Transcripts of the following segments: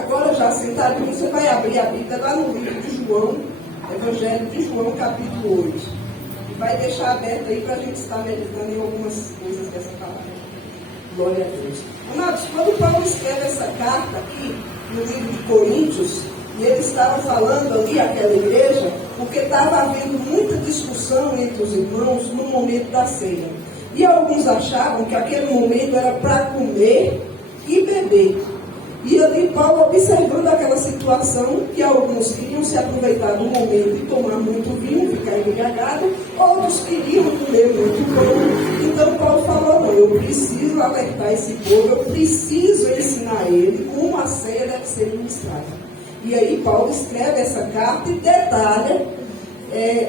Agora, já sentadinho, você vai abrir a Bíblia lá no livro de João, Evangelho de João, capítulo 8. E vai deixar aberto aí para a gente estar meditando em algumas coisas dessa palavra. Glória a Deus. Amados, quando Paulo escreve essa carta aqui, no livro de Coríntios, e ele estava falando ali àquela igreja, porque estava havendo muita discussão entre os irmãos no momento da ceia. E alguns achavam que aquele momento era para comer e beber. E ali Paulo observando aquela situação, que alguns queriam se aproveitar do momento e tomar muito vinho, ficar embriagado, outros queriam comer muito pão. Então Paulo falou, não, eu preciso alertar esse povo, eu preciso ensinar ele como a ceia deve ser ministrada. E aí Paulo escreve essa carta e detalha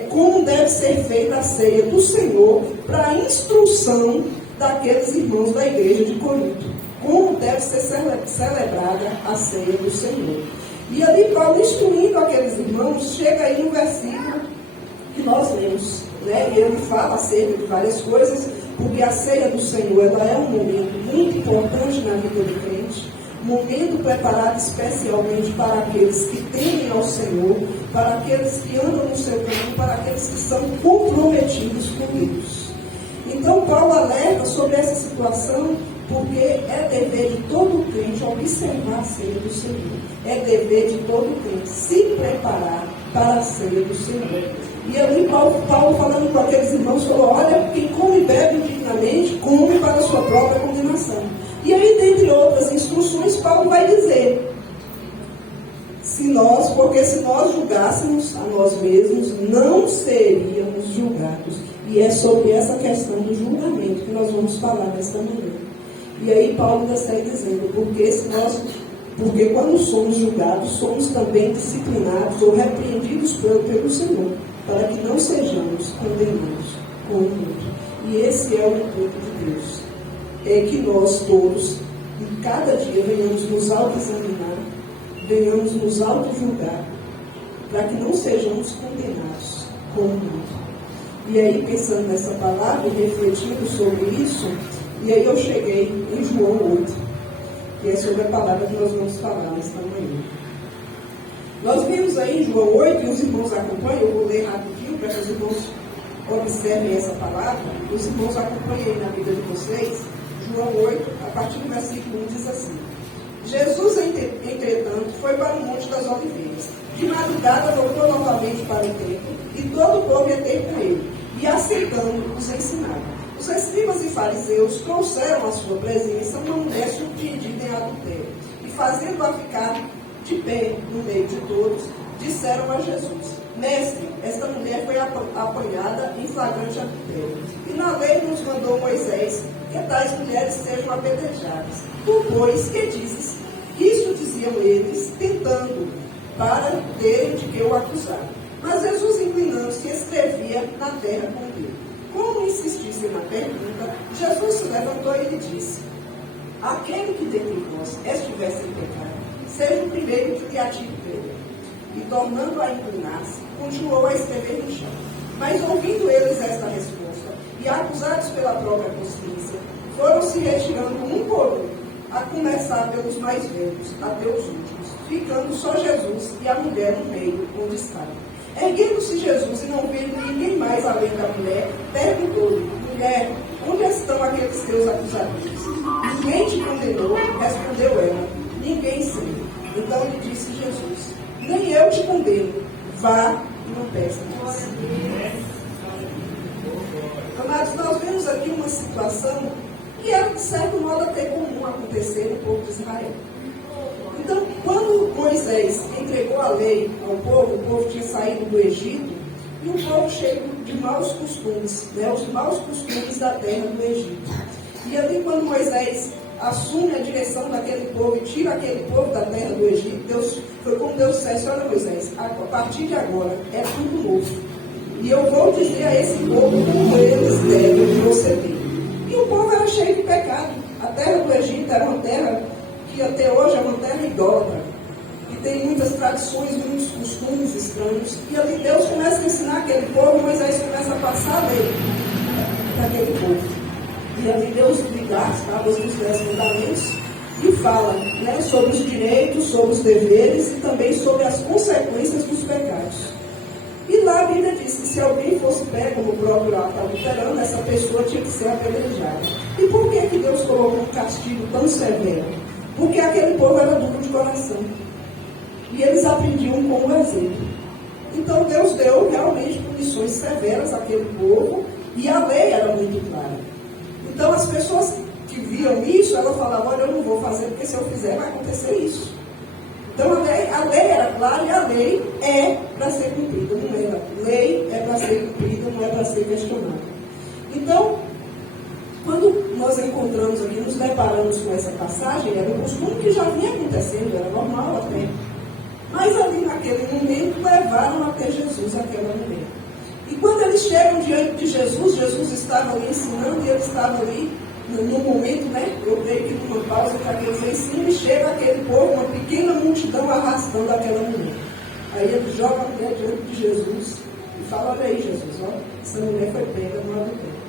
como deve ser feita a ceia do Senhor para a instrução daqueles irmãos da igreja de Corinto. Como deve ser celebrada a ceia do Senhor. E ali Paulo, instruindo aqueles irmãos, chega aí no versículo que nós lemos, né? E ele fala acerca de várias coisas, porque a ceia do Senhor ela é um momento muito importante na vida do crente, momento preparado especialmente para aqueles que temem ao Senhor, para aqueles que andam no seu caminho, para aqueles que são comprometidos com Deus. Então Paulo alerta sobre essa situação, porque é dever de todo crente observar a ceia do Senhor. É dever de todo crente se preparar para a ceia do Senhor. E ali Paulo falando com aqueles irmãos, falou, olha, quem come e bebe indignamente, come para a sua própria condenação. E aí, dentre outras instruções, Paulo vai dizer, porque se nós julgássemos a nós mesmos, não seríamos julgados. E é sobre essa questão do julgamento que nós vamos falar nesta manhã. E aí Paulo ainda está dizendo, porque quando somos julgados, somos também disciplinados ou repreendidos pelo Senhor, para que não sejamos condenados com o mundo. E esse é o intuito de Deus. É que nós todos, em cada dia, venhamos nos autoexaminar, venhamos nos auto-julgar, para que não sejamos condenados com o mundo. E aí, pensando nessa palavra e refletindo sobre isso, e aí eu cheguei em João 8, que é sobre a palavra que nós vamos falar nesta manhã. Nós vimos aí em João 8, e os irmãos acompanham, eu vou ler rapidinho para que os irmãos observem essa palavra. Os irmãos acompanhem aí na vida de vocês. João 8, a partir do versículo 1, diz assim: Jesus, entretanto, foi para o Monte das Oliveiras. De madrugada voltou novamente para o templo, e todo o povo ia ter com ele, e aceitando, os ensinava. Os escribas e fariseus trouxeram à sua presença uma mulher surpreendida em adultério, e fazendo-a ficar de pé no meio de todos, disseram a Jesus: Mestre, esta mulher foi apanhada em flagrante adultério, e na lei nos mandou Moisés que tais mulheres sejam apedrejadas. Tu, pois, que dizes? Isso diziam eles, tentando, para terem de que o acusar. Mas Jesus, inclinando-se, escrevia na terra com o dedo. Como insistissem na pergunta, Jesus se levantou e lhe disse: Aquele que dentre vós estivesse em pecado, seja o primeiro que lhe atire pedra. E tornando a inclinar-se, continuou a escrever no chão. Mas ouvindo eles esta resposta, e acusados pela própria consciência, foram se retirando um por um, a começar pelos mais velhos até os últimos, ficando só Jesus e a mulher no meio, onde estava. Erguendo-se Jesus e não vendo ninguém mais além da mulher, perguntou-lhe: Mulher, onde estão aqueles teus acusadores? Ninguém te condenou? Respondeu ela: Ninguém, Senhor. Então lhe disse Jesus: Nem eu te condeno. Vá e não peça mais. Amados, nós vemos aqui uma situação que era, de certo modo, até comum acontecer no povo de Israel. Então, quando Moisés entregou a lei ao povo, o povo tinha saído do Egito, e o povo cheio de maus costumes, né, os maus costumes da terra do Egito. E ali, quando Moisés assume a direção daquele povo e tira aquele povo da terra do Egito, foi como Deus disse: olha, Moisés, a partir de agora é tudo novo. E eu vou dizer a esse povo como eles devem proceder. E o povo era cheio de pecado. A terra do Egito era uma terra que até hoje é uma terra idólatra, e tem muitas tradições, muitos costumes estranhos. E ali Deus começa a ensinar aquele povo, Moisés começa a passar a lei para aquele povo. E ali Deus lhe dá as tábuas dos 10 mandamentos, e o fala, né, sobre os direitos, sobre os deveres e também sobre as consequências dos pecados. E lá a Bíblia diz que se alguém fosse pego no próprio ato adulterando, essa pessoa tinha que ser apedrejada. E por que Deus colocou um castigo tão severo? Porque aquele povo era duro de coração. E eles aprendiam com o exemplo. Então Deus deu realmente punições severas àquele povo e a lei era muito clara. Então as pessoas que viam isso, elas falavam, olha, eu não vou fazer porque se eu fizer vai acontecer isso. Então a lei era clara e a lei é para ser cumprida, não era. Lei é para ser cumprida, não é para ser questionada. Então, quando nós encontramos aqui, nos deparamos com essa passagem, era um costume que já vinha acontecendo, era normal até. Mas ali naquele momento levaram até Jesus aquela mulher. E quando eles chegam diante de Jesus, Jesus estava ali ensinando e ele estava ali no momento, né? Eu creio que numa pausa para que eles ensinam e chega aquele povo, uma pequena multidão arrastando aquela mulher. Aí ele joga a mulher diante de Jesus e fala, olha aí Jesus, ó, essa mulher foi pega no adultério.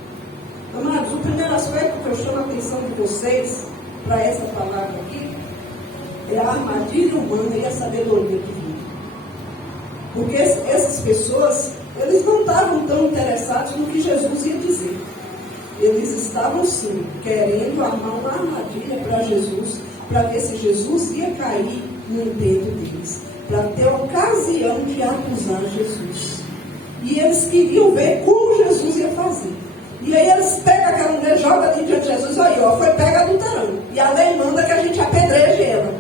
Amados, o primeiro aspecto que eu chamo a atenção de vocês para essa palavra aqui é a armadilha humana e a sabedoria divina. Porque essas pessoas, eles não estavam tão interessados no que Jesus ia dizer. Eles estavam sim, querendo armar uma armadilha para Jesus, para ver se Jesus ia cair no intento deles, para ter ocasião de acusar Jesus. E eles queriam ver como Jesus ia fazer. E aí eles pegam aquela mulher, jogam ali diante de Jesus, aí ó, foi pega adulterando. E a lei manda que a gente apedreje ela.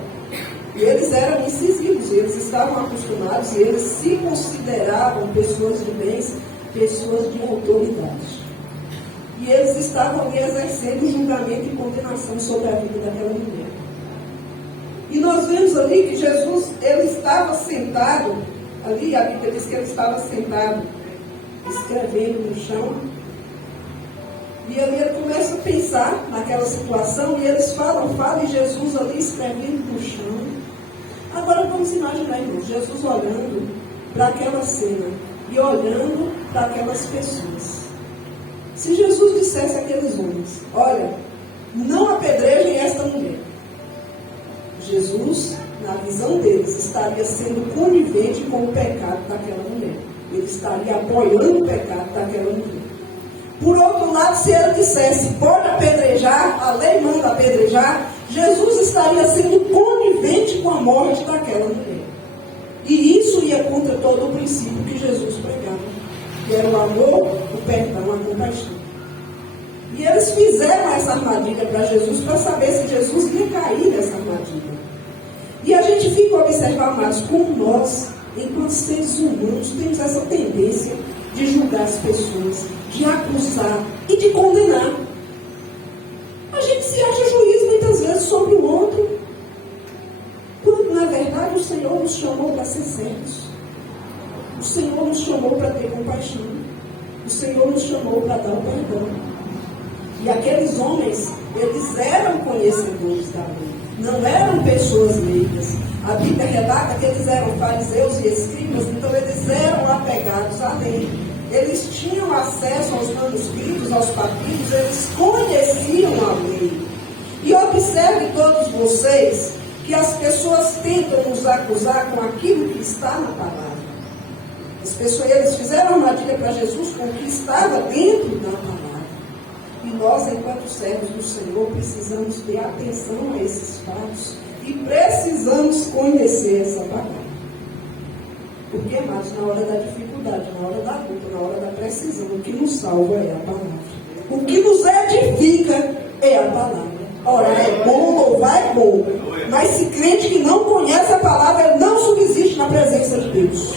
E eles eram incisivos, eles estavam acostumados, e eles se consideravam pessoas de bens, pessoas de autoridade. E eles estavam ali exercendo julgamento e condenação sobre a vida daquela mulher. E nós vemos ali que Jesus, ele estava sentado, ali a Bíblia diz que ele estava sentado, escrevendo no chão. E ali ele começa a pensar naquela situação, e eles falam e Jesus ali escrevendo no chão. Agora vamos imaginar, irmãos, Jesus olhando para aquela cena e olhando para aquelas pessoas. Se Jesus dissesse àqueles homens, olha, não apedrejem esta mulher, Jesus, na visão deles, estaria sendo conivente com o pecado daquela mulher. Ele estaria apoiando o pecado daquela mulher. Por outro lado, se ele dissesse, pode apedrejar, a lei manda apedrejar, Jesus estaria sendo conivente com a morte daquela mulher. E isso ia contra todo o princípio que Jesus pregava, que era o amor, o perdão, a compaixão. E eles fizeram essa armadilha para Jesus, para saber se Jesus ia cair nessa armadilha. E a gente fica observando mais como nós, enquanto seres humanos, temos essa tendência de julgar as pessoas, de acusar e de condenar. A gente se acha juiz muitas vezes sobre o outro, quando na verdade o Senhor nos chamou para ser servos. O Senhor nos chamou para ter compaixão. O Senhor nos chamou para dar o perdão. E aqueles homens, eles eram conhecedores da lei, não eram pessoas leigas. A Bíblia relata que eles eram fariseus e escribas, então eles eram apegados à lei. Eles tinham acesso aos manuscritos, aos papiros, eles conheciam a lei. E observe todos vocês que as pessoas tentam nos acusar com aquilo que está na palavra. As pessoas, eles fizeram armadilha para Jesus com o que estava dentro da palavra. E nós, enquanto servos do Senhor, precisamos ter atenção a esses fatos e precisamos conhecer essa palavra. Porque, amados, na hora da dificuldade, na hora da luta, na hora da precisão, o que nos salva é a palavra. O que nos edifica é a palavra. Orar é bom, louvar é bom. Mas se crente que não conhece a palavra, ele não subsiste na presença de Deus.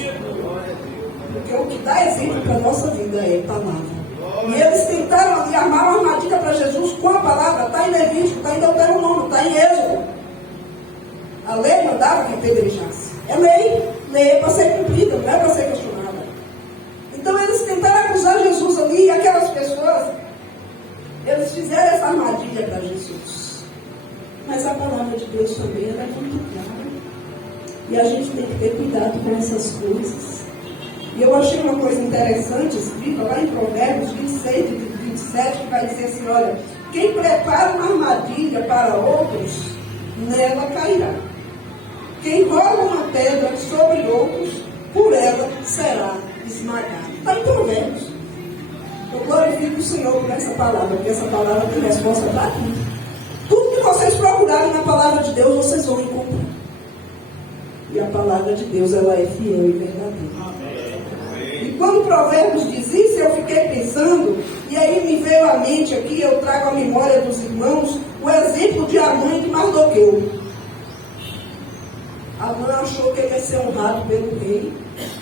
Porque o que dá exemplo para a nossa vida é a palavra. E eles tentaram ali armar uma armadilha para Jesus com a palavra. Está em Levítico, está em Deuteronômio, está em Êxodo. A lei mandava que apedrejasse. É lei. Lei é para ser cumprida, não é para ser questionada. Então eles tentaram acusar Jesus ali, e aquelas pessoas, eles fizeram essa armadilha para Jesus. Mas a palavra de Deus também ela é muito clara. E a gente tem que ter cuidado com essas coisas. E eu achei uma coisa interessante, escrita lá em Provérbios 26 e 27, que vai dizer assim, olha, quem prepara uma armadilha para outros, pedra sobre outros, por ela será esmagado. Está em Provérbios. Eu glorifico o Senhor por essa palavra, porque essa palavra tem resposta para tudo. Tudo que vocês procurarem na palavra de Deus, vocês vão encontrar. E a palavra de Deus, ela é fiel e verdadeira. E quando Provérbios diz isso, eu fiquei pensando, e aí me veio à mente aqui, eu trago à memória dos irmãos, o exemplo de Amã e de Mardoqueu. Amã achou que ele ia ser honrado pelo rei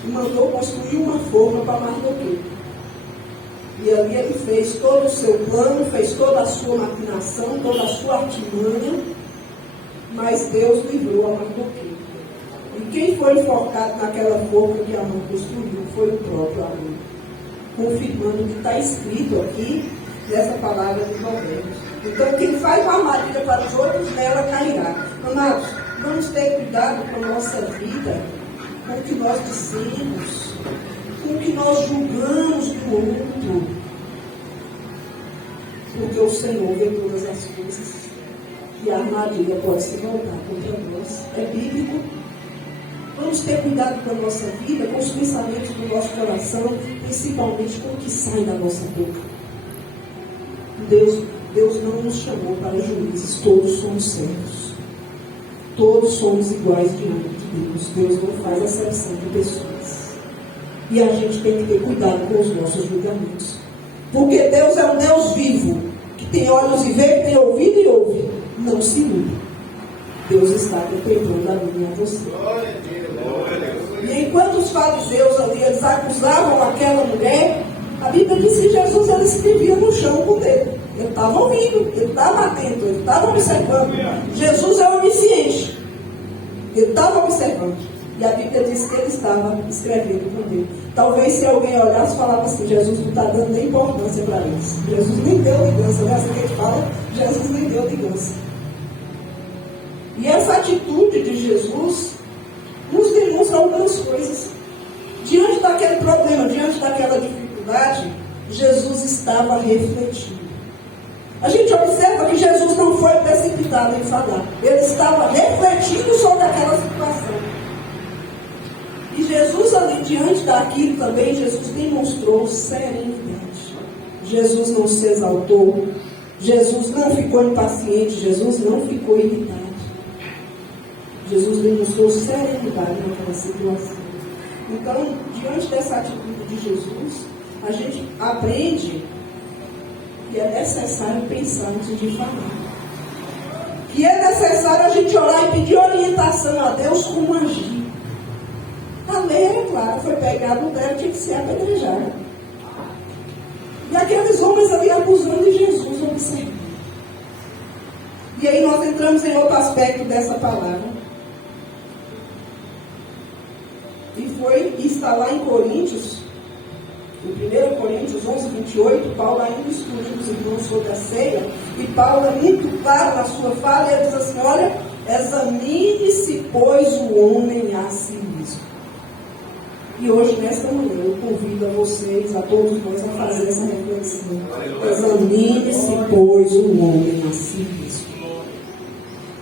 e mandou construir uma forma para Mardoqueu. E ali ele fez todo o seu plano, fez toda a sua maquinação, toda a sua artimanha, mas Deus livrou a Mardoqueu. E quem foi enforcado naquela forma que Amã construiu foi o próprio Amã, confirmando o que está escrito aqui nessa palavra de Provérbios. Então, quem faz uma armadilha para os outros, nela cairá. Amados, vamos ter cuidado com a nossa vida, com o que nós dizemos, com o que nós julgamos do outro. Porque o Senhor vê todas as coisas. E a armadilha pode se voltar contra nós. É bíblico. Vamos ter cuidado com a nossa vida, com os pensamentos do nosso coração, principalmente com o que sai da nossa boca. Deus não nos chamou para juízes, todos somos servos. Todos somos iguais diante de Deus. Deus não faz acepção de pessoas. E a gente tem que ter cuidado com os nossos julgamentos. Porque Deus é um Deus vivo, que tem olhos e vê, que tem ouvido e ouve. Não se ilude. Deus está contemplando a mim e a você. E enquanto os fariseus ali, eles acusavam aquela mulher, a Bíblia diz que Jesus ele escrevia no chão com o dedo. Ele estava ouvindo, ele estava atento, ele estava observando. Jesus é onisciente. Ele estava observando. E a Bíblia diz que ele estava escrevendo com o dedo. Talvez se alguém olhasse e falava assim, Jesus não está dando nem importância para isso. Jesus nem deu ligança. Né? Assim que a gente fala, Jesus nem deu ligança. E essa atitude de Jesus nos demonstra algumas coisas. Diante daquele problema, diante daquela dificuldade, Jesus estava refletindo. A gente observa que Jesus não foi precipitado em falar. Ele estava refletindo sobre aquela situação. E Jesus ali, diante daquilo também, Jesus demonstrou serenidade. Jesus não se exaltou. Jesus não ficou impaciente. Jesus não ficou irritado. Jesus demonstrou serenidade naquela situação. Então, diante dessa atitude de Jesus, a gente aprende que é necessário pensar antes de falar. Que é necessário a gente orar e pedir orientação a Deus como agir. A lei era clara, foi pegado dela, tinha que ser apedrejado. E aqueles homens ali acusando de Jesus, observando. E aí nós entramos em outro aspecto dessa palavra. E está lá em Coríntios, em 1 Coríntios 11, 28, Paulo ainda estuda os irmãos sobre a ceia, e Paulo é muito claro na sua fala, e ele diz assim, olha, examine-se, pois, o homem a si mesmo. E hoje, nesta manhã, eu convido a vocês, a todos nós, a fazer essa reflexão. Examine-se, pois, o homem a si mesmo.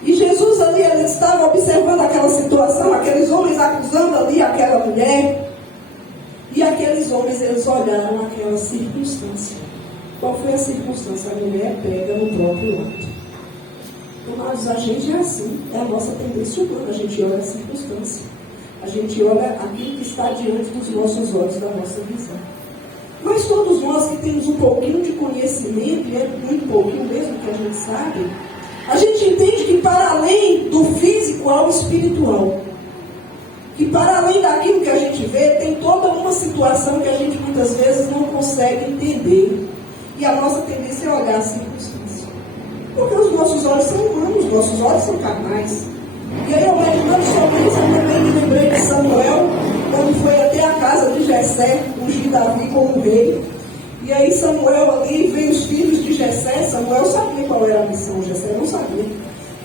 E Jesus ali, ele estava observando aquela situação, aqueles homens acusando ali aquela mulher. E aqueles homens, eles olharam aquela circunstância. Qual foi a circunstância? A mulher pega no próprio ato. Mas a gente é assim, é a nossa tendência humana, a gente olha a circunstância. A gente olha aquilo que está diante dos nossos olhos, da nossa visão. Mas todos nós que temos um pouquinho de conhecimento, e é muito pouquinho mesmo que a gente sabe, a gente entende que para além do físico há o espiritual. Que para além daquilo que a gente vê, tem toda uma situação que a gente muitas vezes não consegue entender. E a nossa tendência é olhar a circunstância. Porque os nossos olhos são humanos, os nossos olhos são carnais. E aí eu meditando sobre isso, eu também me lembrei de Samuel, quando foi até a casa de Jessé, ungir Davi como rei. E aí Samuel ali, veio os filhos de Jessé. Samuel sabia qual era a missão, Jessé não sabia.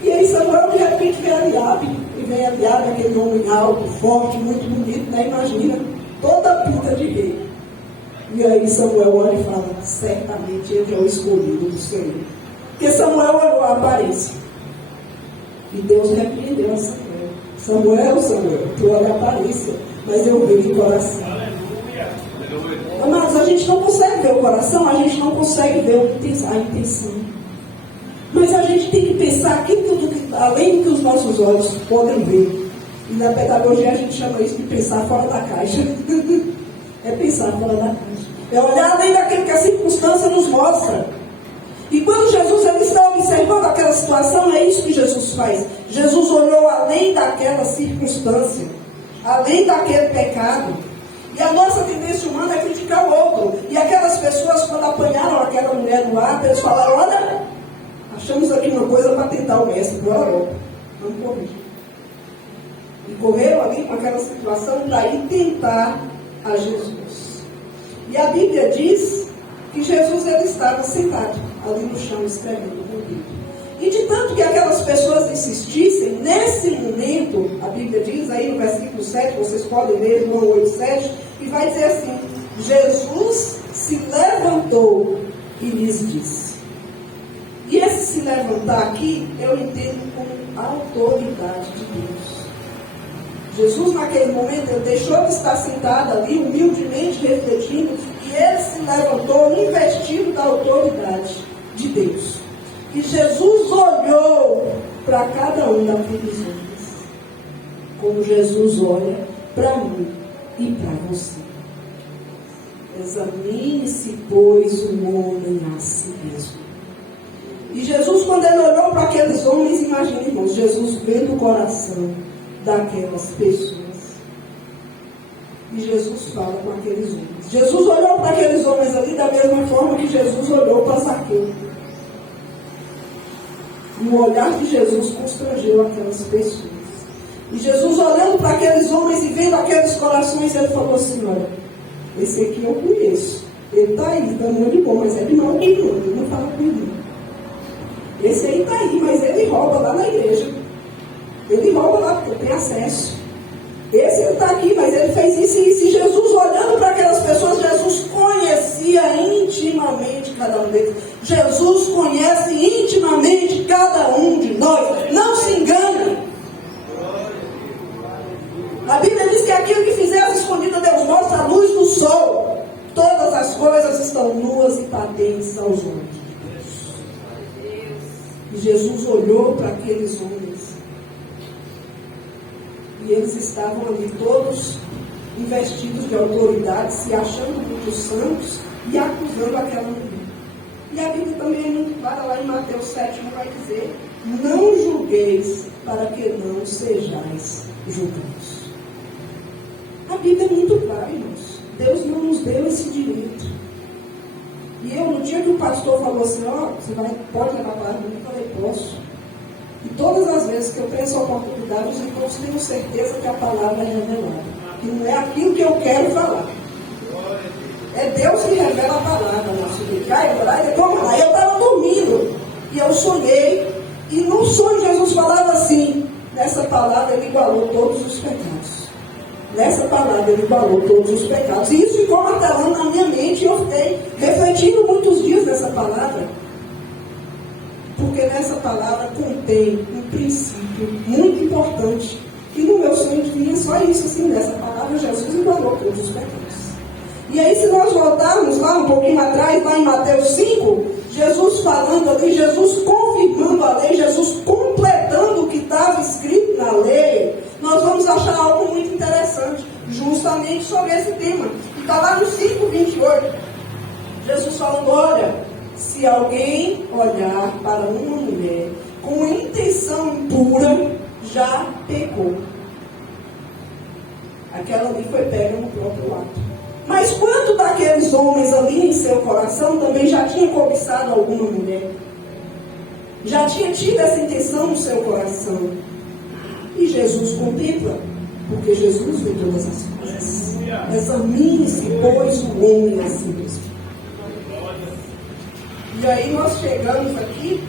E aí Samuel de repente vê Eliabe, e vem Eliabe, aquele homem alto, forte, muito bonito, né? Imagina, toda a pinta de rei. E aí Samuel olha e fala, certamente ele é o escolhido do Senhor. Porque Samuel olhou a aparência. E Deus repreendeu a Samuel. Samuel, tu olha a aparência, mas eu vejo o coração. Amados, a gente não consegue ver o coração, a gente não consegue ver a intenção. Mas a gente tem que pensar aquilo além do que os nossos olhos podem ver. E na pedagogia a gente chama isso de pensar fora da caixa. É pensar fora da caixa. É olhar além daquilo que a circunstância nos mostra. E quando Jesus ele está observando aquela situação, é isso que Jesus faz. Jesus olhou além daquela circunstância, além daquele pecado. E a nossa tendência humana é criticar o outro. E aquelas pessoas, quando apanharam aquela mulher no ato, eles falaram: olha, achamos aqui uma coisa para tentar o mestre, bora logo, vamos corrigir. E correram ali com aquela situação para ir tentar a Jesus. E a Bíblia diz que Jesus ele estava sentado ali no chão escrevendo no livro. E de tanto que aquelas pessoas insistissem, nesse momento, a Bíblia diz aí no versículo 7, vocês podem ler, João 8:7, e vai dizer assim: Jesus se levantou e lhes disse. E esse se levantar aqui, eu entendo como autoridade de Deus. Jesus, naquele momento, ele deixou de estar sentado ali, humildemente refletindo, e ele se levantou, investido da autoridade de Deus. E Jesus olhou para cada um daqueles homens, como Jesus olha para mim e para você. Examine-se, pois, o homem a si mesmo. E Jesus, quando ele olhou para aqueles homens, imagina, irmãos, Jesus vendo o coração daquelas pessoas. E Jesus fala com aqueles homens. Jesus olhou para aqueles homens ali da mesma forma que Jesus olhou para Zaqueu. E o olhar de Jesus constrangeu aquelas pessoas. E Jesus olhando para aqueles homens e vendo aqueles corações, ele falou assim: olha, esse aqui eu conheço. Ele está aí, dando de bom, mas é de mal com ele não fala comigo. Esse aí está aí, mas ele rouba lá na igreja. Ele rouba lá porque tem acesso. Esse ele está aqui, mas ele fez isso e isso. E Jesus olhando para aquelas pessoas, Jesus conhecia intimamente cada um deles. Jesus conhece intimamente cada um de nós. Não se engane. A Bíblia diz que aquilo que fizeres escondido, Deus mostra a luz do sol. Todas as coisas estão nuas e patentes aos olhos de Deus. E Jesus olhou para aqueles homens. E eles estavam ali todos investidos de autoridade, se achando muito santos e acusando aquela mulher. E a Bíblia também é muito clara, lá em Mateus 7, vai dizer: não julgueis para que não sejais julgados. A Bíblia é muito clara, irmãos. Deus não nos deu esse direito. E eu, no dia que o pastor falou assim: ó, você pode levar a palavra, eu falei: posso. E todas as vezes que eu penso a oportunidade, os irmãos tenham certeza que a palavra é revelada. Que não é aquilo que eu quero falar. É Deus que revela a palavra. Eu estava dormindo. E eu sonhei. E no sonho Jesus falava assim: nessa palavra ele igualou todos os pecados. Nessa palavra ele igualou todos os pecados. E isso ficou martelando na minha mente. E eu fiquei refletindo muitos dias nessa palavra. Porque nessa palavra contém um princípio muito importante. E no meu sonho tinha só isso, assim, nessa palavra Jesus igualou todos os pecados. E aí, se nós voltarmos lá um pouquinho atrás, lá em Mateus 5, Jesus falando ali, Jesus confirmando a lei, Jesus completando o que estava escrito na lei, nós vamos achar algo muito interessante, justamente sobre esse tema. E está lá no 5:28, Jesus falando: olha, se alguém olhar para uma mulher com intenção impura, já pecou. Aquela ali foi pega no próprio ato. Mas quanto daqueles homens ali em seu coração também já tinham cobiçado alguma mulher? Já tinha tido essa intenção no seu coração? E Jesus contempla, porque Jesus vê todas as coisas. Examine-se, pois, o homem a si mesmo. E aí nós chegamos aqui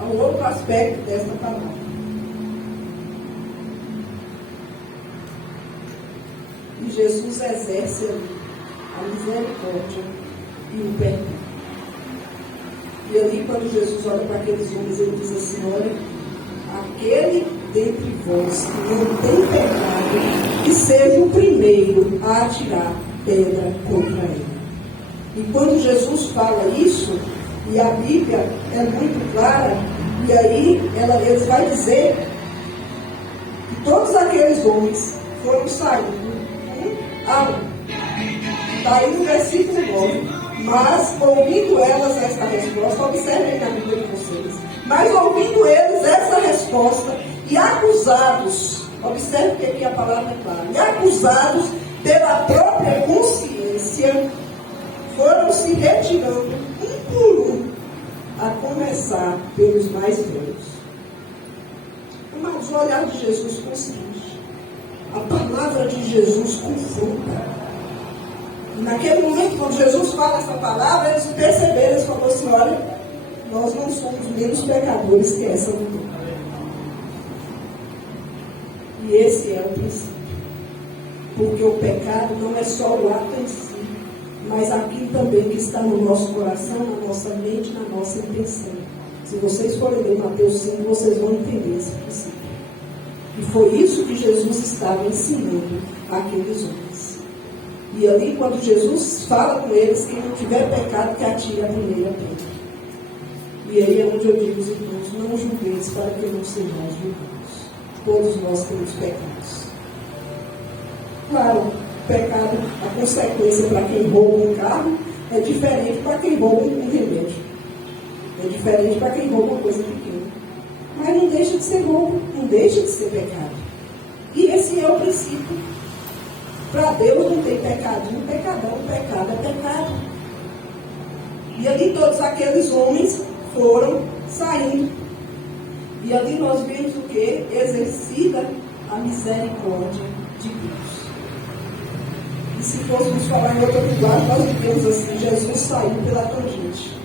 ao outro aspecto desta palavra. E Jesus exerce ali a misericórdia e o perdão. E ali, quando Jesus olha para aqueles homens, ele diz assim: olha, aquele dentre vós que não tem pecado, que seja o primeiro a atirar pedra contra ele. E quando Jesus fala isso, e a Bíblia é muito clara, e aí ele vai dizer que todos aqueles homens foram saindo um a um. Está aí no versículo 9. Mas, ouvindo elas esta resposta, observem na Bíblia de vocês, mas ouvindo eles essa resposta, e acusados, observe que aqui a palavra é clara, e acusados pela própria consciência, foram se retirando um por um, a começar pelos mais velhos. Mas o olhar de Jesus constrange. A palavra de Jesus confronta. E naquele momento, quando Jesus fala essa palavra, eles perceberam, eles falaram assim, olha, nós não somos menos pecadores que essa mulher. E esse é o princípio. Porque o pecado não é só o ato em si, mas aquilo também que está no nosso coração, na nossa mente, na nossa intenção. Se vocês forem ler Mateus 5, vocês vão entender esse princípio. E foi isso que Jesus estava ensinando àqueles homens. E ali, quando Jesus fala com eles, quem não tiver pecado, que atire a primeira pedra. E aí é onde eu digo aos irmãos, não julgueis para que não sejais julgados. Todos nós temos pecados. Claro, pecado, a consequência para quem rouba um carro é diferente para quem rouba um remédio. É diferente para quem rouba uma coisa pequena. Mas não deixa de ser roubo, não deixa de ser pecado. E esse é o princípio. Para Deus não tem pecadinho, pecadão, pecado é pecado. E ali todos aqueles homens foram saindo. E ali nós vemos o que? Exercida a misericórdia de Deus. E se fôssemos falar em outro lugar, nós dizemos assim, Jesus saiu pela tangente.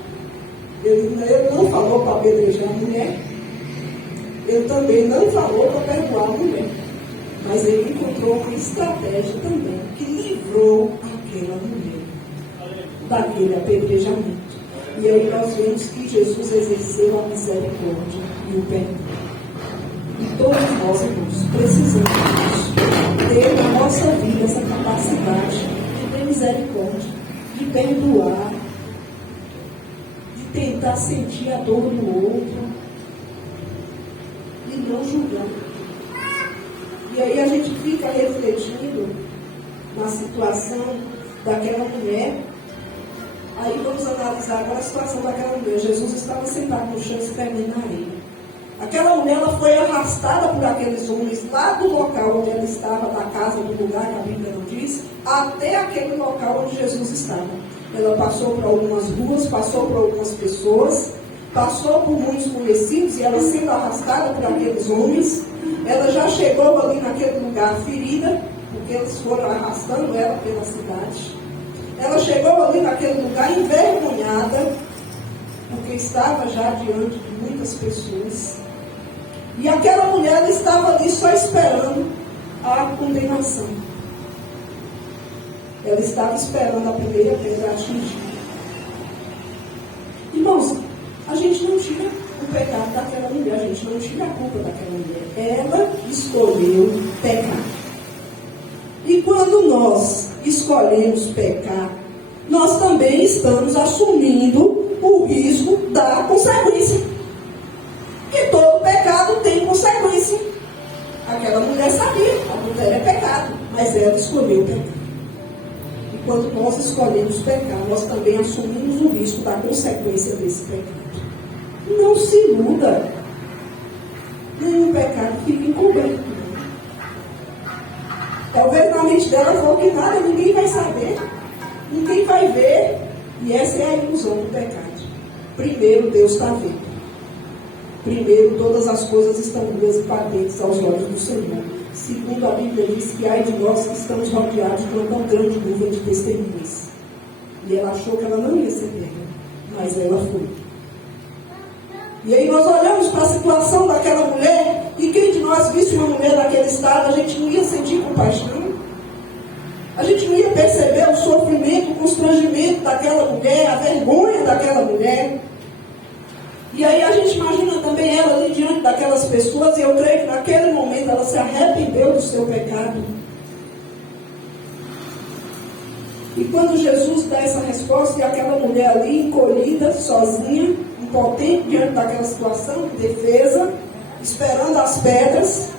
Ele não falou para apedrejar a mulher. Ele também não falou para perdoar a mulher. Mas ele encontrou uma estratégia também que livrou aquela mulher daquele apedrejamento. E aí nós vemos que Jesus exerceu a misericórdia e o perdão. E todos nós, irmãos, precisamos ter na nossa vida essa capacidade de ter misericórdia, de perdoar, de tentar sentir a dor do outro e não julgar. E aí a gente fica refletindo na situação daquela mulher. Aí vamos analisar agora a situação daquela mulher. Jesus estava sentado no chão espremendo na areia. Aquela mulher ela foi arrastada por aqueles homens lá do local onde ela estava, da casa, do lugar que a Bíblia não diz, até aquele local onde Jesus estava. Ela passou por algumas ruas, passou por algumas pessoas, passou por muitos conhecidos e ela sendo arrastada por aqueles homens. Ela já chegou ali naquele lugar ferida, porque eles foram arrastando ela pela cidade. Ela chegou ali naquele lugar envergonhada, porque estava já diante de muitas pessoas. E aquela mulher ela estava ali só esperando a condenação. Ela estava esperando a primeira pedra atingir. Irmãos, a gente não tira o pecado daquela mulher, a gente não tira a culpa daquela mulher. Ela escolheu pecar. E quando nós escolhemos pecar, nós também estamos assumindo o risco da consequência. Porque todo pecado tem consequência. Aquela mulher sabia, a mulher é pecado, mas ela escolheu pecar. E quando nós escolhemos pecar, nós também assumimos o risco da consequência desse pecado. Não se iluda. Nenhum pecado fica encoberto. Talvez na mente dela for que nada, ninguém vai saber, ninguém vai ver. E essa é a ilusão do pecado. Primeiro, Deus está vendo. Primeiro, todas as coisas estão nuas e patentes aos olhos do Senhor. Segundo, a Bíblia diz que ai de nós que estamos rodeados por uma tão grande nuvem de testemunhas. E ela achou que ela não ia ser pega, mas ela foi. E aí nós olhamos para a situação daquela mulher, e quem de nós visse uma mulher naquele estado, a gente não ia sentir compaixão. A gente não ia perceber o sofrimento, o constrangimento daquela mulher, a vergonha daquela mulher. E aí a gente imagina também ela ali diante daquelas pessoas, e eu creio que naquele momento ela se arrependeu do seu pecado. E quando Jesus dá essa resposta, e aquela mulher ali encolhida, sozinha, impotente diante daquela situação de defesa, esperando as pedras,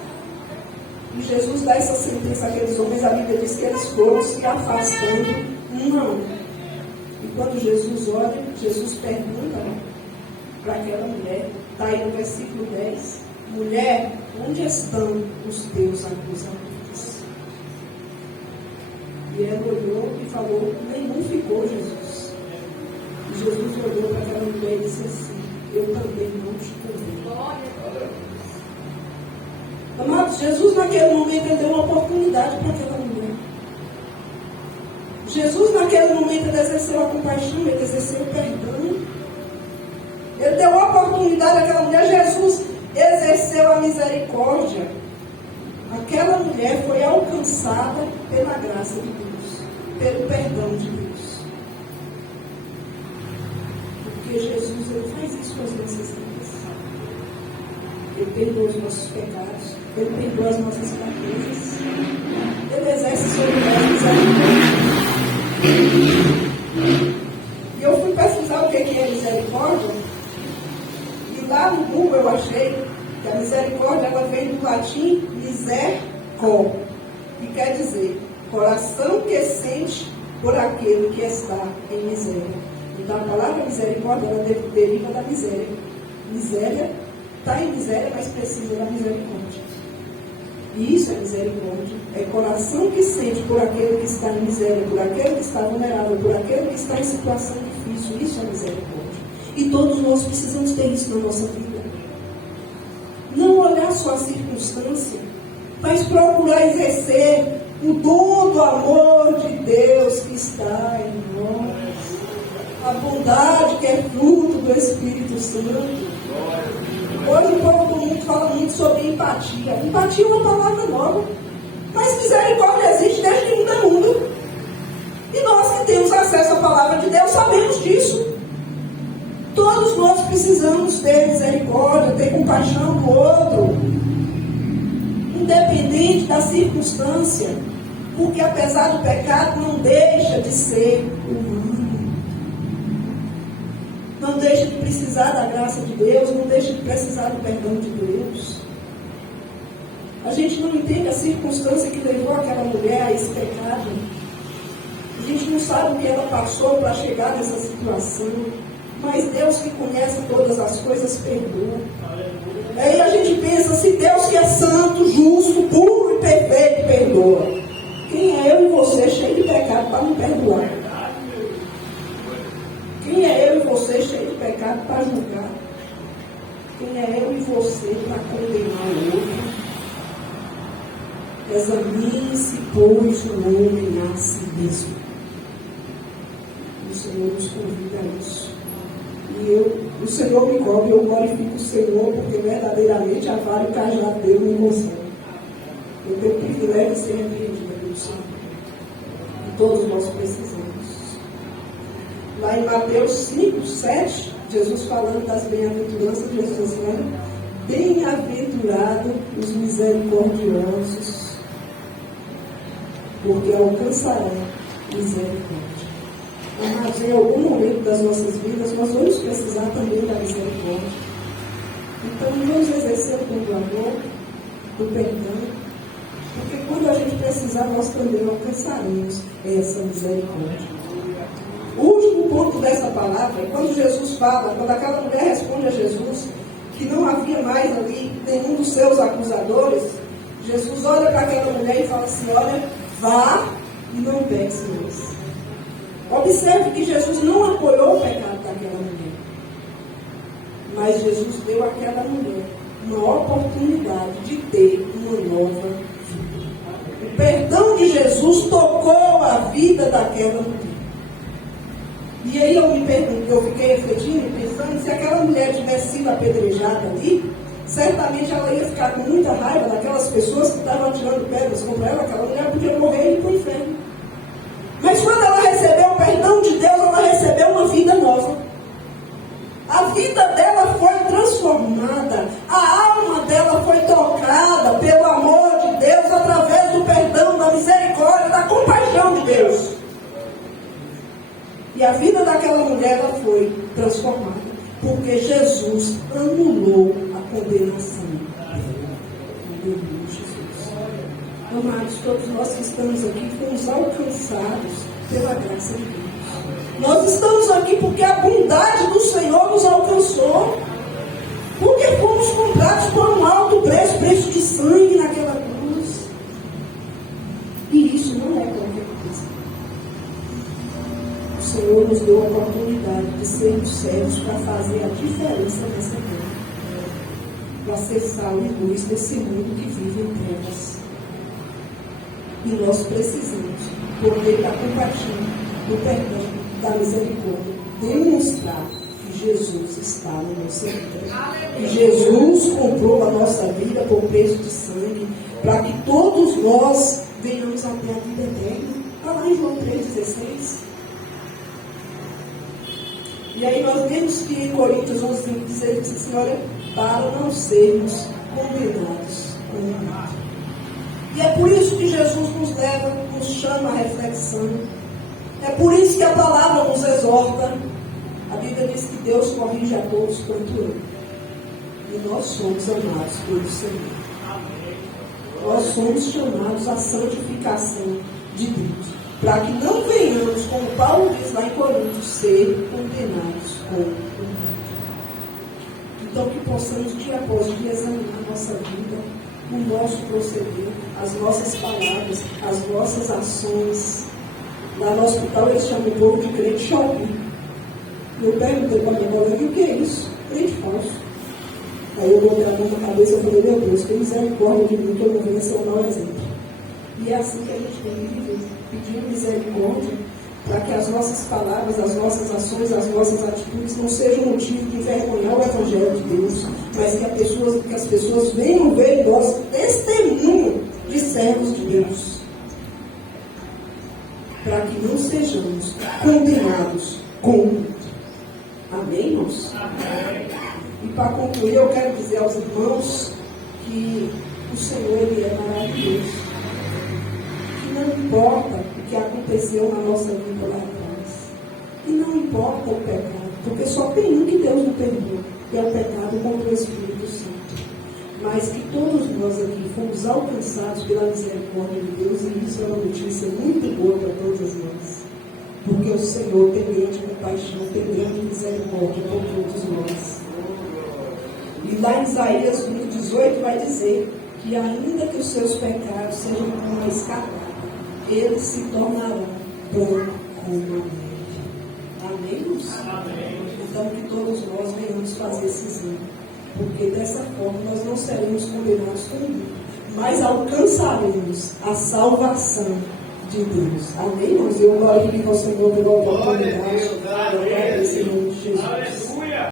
e Jesus dá essa sentença àqueles homens, a Bíblia diz que eles foram se afastando um a um. E quando Jesus olha, Jesus pergunta para aquela mulher, está aí no versículo 10, mulher, onde estão os teus acusadores? E ela olhou e falou, nenhum ficou, Jesus. E Jesus olhou para aquela mulher e disse assim, eu também não te condeno. Amados, Jesus naquele momento ele deu uma oportunidade para aquela mulher. Jesus naquele momento ele exerceu a compaixão, ele exerceu o perdão. Ele deu a oportunidade àquela mulher. Jesus exerceu a misericórdia. Aquela mulher foi alcançada pela graça de Deus, pelo perdão de Deus. Porque Jesus ele faz isso com as nossas vidas. Ele perdoa os nossos pecados, ele perdoa as nossas fraquezas, ele exerce sobre nós misericórdia. E eu fui pesquisar o que é misericórdia. Lá no Google eu achei que a misericórdia ela vem do latim misericor, que quer dizer coração que sente por aquele que está em miséria. Então a palavra misericórdia ela deriva da miséria. Miséria, está em miséria, mas precisa da misericórdia. E isso é misericórdia. É coração que sente por aquele que está em miséria, por aquele que está vulnerável, por aquele que está em situação difícil. Isso é misericórdia. E todos nós precisamos ter isso na nossa vida. Não olhar só a circunstância, mas procurar exercer o dom do amor de Deus que está em nós. A bondade que é fruto do Espírito Santo. Hoje o povo do mundo fala muito sobre empatia. Empatia é uma palavra nova. Mas misericórdia existe desde que o mundo é mundo. E nós que temos acesso à palavra de Deus sabemos disso. Todos nós precisamos ter misericórdia, ter compaixão do outro, independente da circunstância, porque apesar do pecado não deixa de ser humano, não deixa de precisar da graça de Deus, não deixa de precisar do perdão de Deus. A gente não entende a circunstância que levou aquela mulher a esse pecado, a gente não sabe o que ela passou para chegar nessa situação. Mas Deus que conhece todas as coisas perdoa. Aí a gente pensa, se Deus que é santo, justo, puro e perfeito perdoa, quem é eu e você cheio de pecado para não perdoar? Quem é eu e você cheio de pecado para julgar? Quem é eu e você para condenar o outro? Examine-se, pois, o homem a si mesmo. O Senhor nos convida a isso. E o Senhor me cobre, eu glorifico o Senhor, porque verdadeiramente a vara e o cajado dele me consome. Eu tenho o privilégio de ser repreendida pelo Senhor. E todos nós precisamos. Lá em Mateus 5, 7, Jesus falando das bem-aventuranças, Jesus dizendo, bem-aventurados os misericordiosos, porque alcançarão misericórdia. Mas em algum momento das nossas vidas, nós vamos precisar também da misericórdia. Então, vamos exercer o dom do amor, do perdão, porque quando a gente precisar, nós também alcançaremos essa misericórdia. O último ponto dessa palavra é quando Jesus fala, quando aquela mulher responde a Jesus, que não havia mais ali nenhum dos seus acusadores, Jesus olha para aquela mulher e fala assim, olha, vá e não peques mais. Observe que Jesus não apoiou o pecado daquela mulher. Mas Jesus deu àquela mulher uma oportunidade de ter uma nova vida. O perdão de Jesus tocou a vida daquela mulher. E aí eu me pergunto, eu fiquei refletindo e pensando, se aquela mulher tivesse sido apedrejada ali, certamente ela ia ficar com muita raiva daquelas pessoas que estavam atirando pedras contra ela, aquela mulher podia morrer e ir para o inferno. Mas quando ela recebeu o perdão de Deus, ela recebeu uma vida nova. A vida dela foi transformada, a alma dela E a vida daquela mulher ela foi transformada, porque Jesus anulou a condenação. Aleluia, Jesus. Amados, todos nós que estamos aqui fomos alcançados pela graça de Deus. Nós estamos aqui porque a bondade do Senhor nos alcançou. Porque fomos comprados por um alto preço, preço de sangue naquela cruz. E isso não é qualquer coisa. O Senhor nos deu a oportunidade de sermos servos para fazer a diferença nessa terra. Para ser sal e luz desse mundo que vive em trevas. E nós precisamos, por meio da compaixão, do perdão, da misericórdia, demonstrar que Jesus está na nossa vida. Que Jesus comprou a nossa vida por preço de sangue, para que todos nós venhamos até a vida eterna. Está lá em João 3,16. E aí nós vemos que em Coríntios 11, diz assim, olha, para não sermos condenados com o mundo. E é por isso que Jesus nos leva, nos chama à reflexão. É por isso que a palavra nos exorta. A Bíblia diz que Deus corrige a todos quanto eu. E nós somos amados pelo Senhor. Nós somos chamados à santificação de Deus. Para que não venhamos, como Paulo diz lá em Coríntios, ser condenados com o mundo. Então que possamos dia após dia examinar a nossa vida, o nosso proceder, as nossas palavras, as nossas ações. Lá no hospital eles chamam o povo de crente shopping. Eu perguntei para a minha colega, o que é isso? Crente falso. Aí eu botei a mão na cabeça e falei, meu Deus, que misericórdia de mim, que eu não venha ser um mau exemplo. E é assim que a gente tem que viver, pedindo misericórdia, para que as nossas palavras, as nossas ações, as nossas atitudes não sejam motivo de envergonhar o Evangelho de Deus, mas que as pessoas venham ver em nós testemunho de servos de Deus. Para que não sejamos condenados com o mundo. Amém, irmãos? Amém. E para concluir, eu quero dizer aos irmãos que o Senhor, Ele é maravilhoso. Que não importa o que aconteceu na nossa vida lá atrás. E não importa o pecado, porque só tem um que Deus não perdoa, que é o pecado contra o Espírito Santo. Mas que todos nós aqui fomos alcançados pela misericórdia de Deus, e isso é uma notícia muito boa para todas nós. Porque o Senhor tem grande compaixão, tem grande misericórdia por todos nós. E lá em Isaías 18 vai dizer que ainda que os seus pecados sejam como a escarlate, eles se tornarão branco como a neve. Amém? Então que todos nós venhamos fazer esse exame. Porque dessa forma nós não seremos condenados com o mundo, mas alcançaremos a salvação de Deus. Amém, irmãos? Eu glorifico ao Senhor pela oportunidade. Glória a Deus, em nome de Jesus.